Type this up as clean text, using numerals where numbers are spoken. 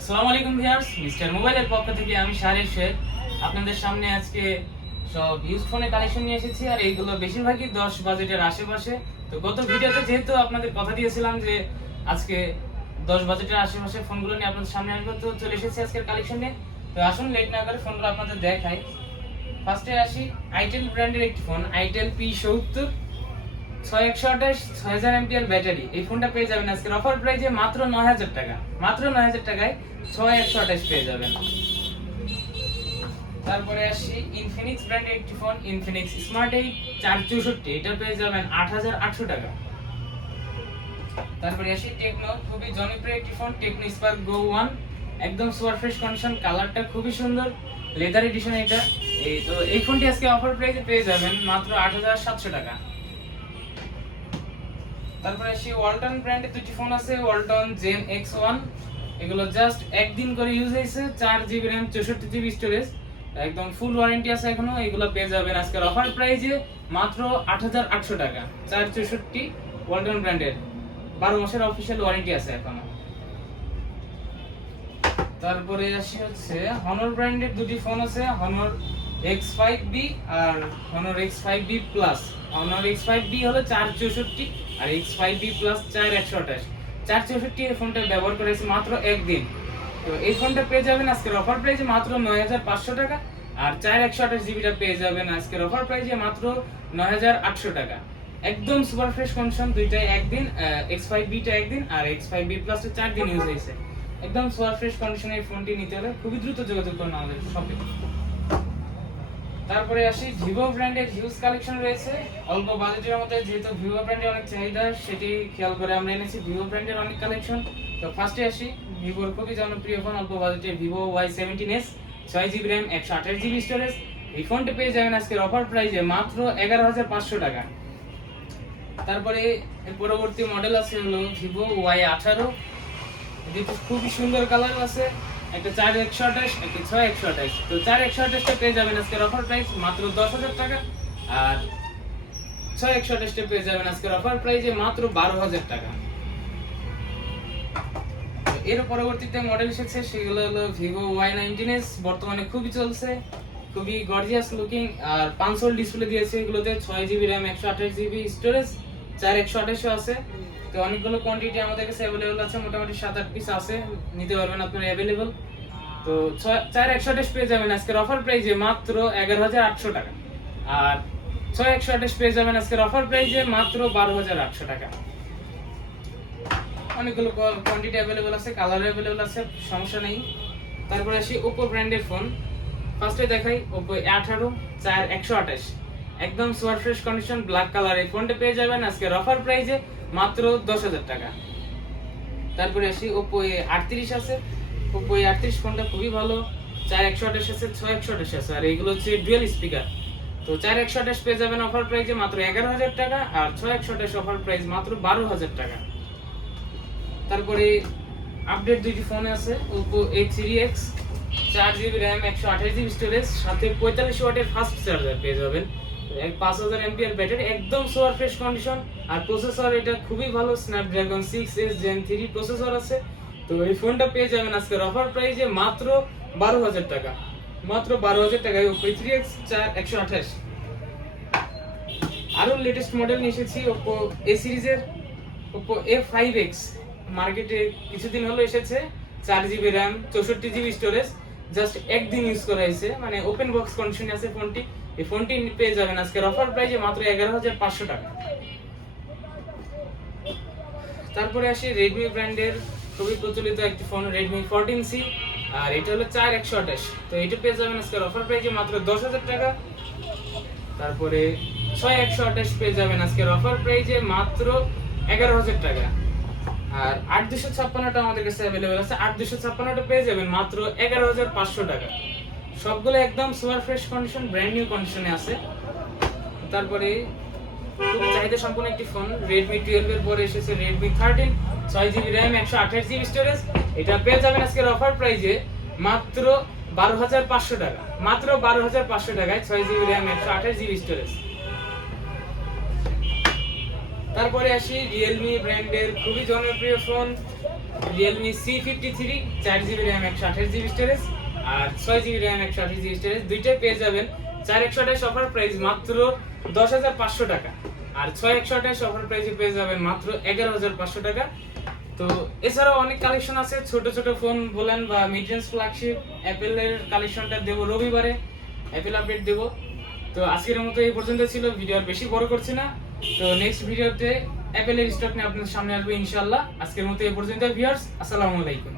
আসসালামু আলাইকুম viewers, mister মোবাইলের পক্ষ থেকে আমি শাহরির শেখ আপনাদের সামনে আজকে সব ইউজ ফোনের কালেকশন নিয়ে এসেছি। আর এইগুলো বেশিরভাগই 10 বাজেটের আশেপাশে। তো গত ভিডিওতে যেহেতু আপনাদের কথা দিয়েছিলাম যে আজকে 10 বাজেটের আশেপাশে ফোনগুলো নিয়ে আপনাদের সামনে আসবো, তো চলে এসেছি আজকের কালেকশন নিয়ে। তো আসুন লেট না করে ফোনগুলো আপনাদের দেখাই। ফার্স্টে আসি আইটেল ব্র্যান্ডের একটি phone, itel P70 6128 6000 MPR battery. এই ফোনটা পেয়ে যাবেন আজকের অফার প্রাইসে মাত্র 9000 টাকা। মাত্র 9000 টাকায় 6128 পেয়ে যাবেন। তারপরে আসি ইনফিনিক্স ব্র্যান্ডের একটি ফোন, ইনফিনিক্স স্মার্ট 8 464, এটা পেয়ে যাবেন 8800 টাকা। তারপরে আসি টেকনো, খুবই জনপ্রিয় একটি ফোন, টেকনো স্পার্ক গো 1, একদম সুপার ফ্রেশ কন্ডিশন, কালারটা খুবই সুন্দর, লেদার এডিশন এটা। এই ফোনটি আজকে অফার প্রাইসে পেয়ে যাবেন মাত্র 8700 টাকা। তারপরে আসি ওয়ালটন ব্র্যান্ডের দুটি ফোন আছে, ওয়ালটন জেন X1, এগুলো জাস্ট একদিন করে ইউজ হয়েছে, 4GB RAM 64GB স্টোরেজ, একদম ফুল ওয়ারেন্টি আছে এখনো। এগুলো পেয়ে যাবেন আজকের অফার প্রাইসে মাত্র 8800 টাকা। 464 ওয়ালটন ব্র্যান্ডের, 12 মাসের অফিশিয়াল ওয়ারেন্টি আছে এখনো। তারপরে আসি হচ্ছে হনর ব্র্যান্ডের দুটি ফোন আছে, হনর X5B আর Honor X5B plus. Honor X5B হলো 464 আর X5B প্লাস 4128। 464 এই ফোনটা ব্যবহার করেছি মাত্র একদিন। তো এই ফোনটা পেয়ে যাবেন আজকের অফার প্রাইসে মাত্র 9500 টাকা। আর 4128 জিবিটা পেয়ে যাবেন আজকের অফার প্রাইসে মাত্র 9800 টাকা। একদম সুপার ফ্রেশ কন্ডিশন, দুইটাই একদিন, X5B টা একদিন আর X5B প্লাস 4 দিন ইউজ হয়েছে। একদম সুপার ফ্রেশ কন্ডিশনে এই ফোনটি নিতে হলে খুবই দ্রুত যোগাযোগ করুন আমাদের শপে। তারপরে আসি ভিভো ব্র্যান্ডের হিউজ কালেকশন রয়েছে অল্প বাজেটের মধ্যে, যেহেতু ভিভো ব্র্যান্ডের অনেক চাহিদা সেটি খেয়াল করে আমরা এনেছি ভিভো ব্র্যান্ডের অনেক কালেকশন। তো ফার্স্টে আসি ভিভোর খুবই জনপ্রিয় ফোন অল্প বাজেটে, Vivo Y17s, 6GB RAM 128GB storage. এই ফোনটি পেয়ে যাবেন আজকের অফার প্রাইসে মাত্র 11500 টাকা। তারপরে এর পরবর্তী মডেল আছে হলো ভিভো Y18, এটি খুবই সুন্দর কালার আছে, একটা 4128, একটা 6128। তো 4128 টা পেয়ে যাবেন আজকের অফার প্রাইস মাত্র 10000 টাকা। আর 6128 টা পেয়ে যাবেন আজকের অফার প্রাইসে মাত্র 12000 টাকা। এর পরবর্তীতে মডেল এসেছে সেগুলো হলো ভিভো Y19s, বর্তমানে খুবই চলছে, খুবই গর্জিয়াস লুকিং আর 5 ডিসপ্লে দিয়েছে। এগুলোতে 6GB RAM 128GB স্টোরেজ, 4128 আছে। তো অনেকগুলো কোয়ান্টিটি আমাদের কাছে अवेलेबल আছে, মোটামুটি 7-8 পিস আছে, নিতে পারবেন আপনারা अवेलेबल। তো 4128 পেয়ে যাবেন আজকের অফার প্রাইসে মাত্র 11800 টাকা। আর 6128 পেয়ে যাবেন আজকের অফার প্রাইসে মাত্র 12800 টাকা। অনেকগুলো কোয়ান্টিটি अवेलेबल আছে, কালার अवेलेबल আছে, সমস্যা নেই। তারপরে আসি Oppo ব্র্যান্ডের ফোন, ফার্স্টে দেখাই Oppo A18 4128, একদম super fresh condition, black colour. এই ফোনটা পেয়ে যাবেন আজকের অফার প্রাইসে মাত্র 10000 টাকা। তারপরে আসি Oppo A38 আছে, Oppo A38 ফোনটা খুবই ভালো, 4128 আছে, 6128 আছে, আর এইগুলো হচ্ছে ডুয়াল স্পিকার। তো 4128 পেয়ে যাবেন অফার প্রাইসে মাত্র 11000 টাকা, আর 6128 অফার প্রাইস মাত্র 12000 টাকা। তারপরে আপডেট দুইটি ফোন আছে, Oppo A3X, 4GB RAM 128GB storage, সাথে 45 ওয়াটের ফাস্ট চার্জার পেয়ে যাবেন, 5000 এমপিআর ব্যাটারি, একদম সুপার ফ্রেশ কন্ডিশন। আর প্রসেসর এটা খুবই ভালো, স্ন্যাপড্রাগন 6s Gen 3 প্রসেসর আছে। তো এই ফোনটা পেয়ে যাবেন আজকের অফার প্রাইসে মাত্র 12000 টাকা। মাত্র 12000 টাকায় Oppo A3X 128। আরো লেটেস্ট মডেল নিয়ে এসেছি Oppo A সিরিজের, Oppo A5X, মার্কেটে কিছুদিন হলো এসেছে, 4GB RAM 64GB storage, just একদিন ইউজ করা হয়েছে, মানে ওপেন বক্স কন্ডিশনে আছে ফোনটি। এই ফোনটি পেয়ে যাবেন আজকের অফার প্রাইসে মাত্র 11500 টাকা। তারপরে আসি Redmi ব্র্যান্ডের খুবই প্রচলিত একটি ফোন, Redmi 14C, আর এটা হলো 4128। তো এটা পেয়ে যাবেন আজকের অফার প্রাইসে মাত্র 10000 টাকা। তারপরে 6128 পেয়ে যাবেন আজকের অফার প্রাইসে মাত্র 11000 টাকা। আর 8256টা আমাদের কাছে अवेलेबल আছে, 8256টা পেয়ে যাবেন মাত্র 11500 টাকা। সবগুলো একদম super fresh condition, brand new কন্ডিশনে আছে। তারপরে খুব চাহিদা সম্পন্ন একটি ফোন, Redmi 12 এর পরে এসেছে Redmi 13, 6GB RAM 128GB storage, এটা পেয়ে যাবেন আজকের অফার প্রাইসে মাত্র 12500 টাকা। মাত্র 12500 টাকায় 6GB RAM 128GB স্টোরেজ। তারপরে আসি Realme ব্র্যান্ডের খুবই জনপ্রিয় ফোন Realme C53 4GB RAM 128GB storage আর 6GB RAM 128GB স্টোরেজ দুইটাই পেয়ে যাবেন 4128 অফার প্রাইস মাত্র 10,500 টাকা আর 6128 অফার প্রাইসে পেয়ে যাবেন মাত্র 11,500 টাকা। তো এছাড়াও অনেক কালেকশন আছে, ছোট ছোট ফোন বলেন বা মিড রেঞ্জ ফ্ল্যাগশিপ অ্যাপেলের কালেকশনটা দেবো রবিবারে, অ্যাপেল আপডেট দেবো। তো আজকের মতো এই পর্যন্ত ছিল, ভিডিও আর বেশি বড় করছি না। তো নেক্সট ভিডিওতে অ্যাপেলের স্টক নিয়ে আপনাদের সামনে আসবো ইনশাআল্লাহ। আজকের মতো এই পর্যন্ত ভিউয়ার্স, আসসালামু আলাইকুম।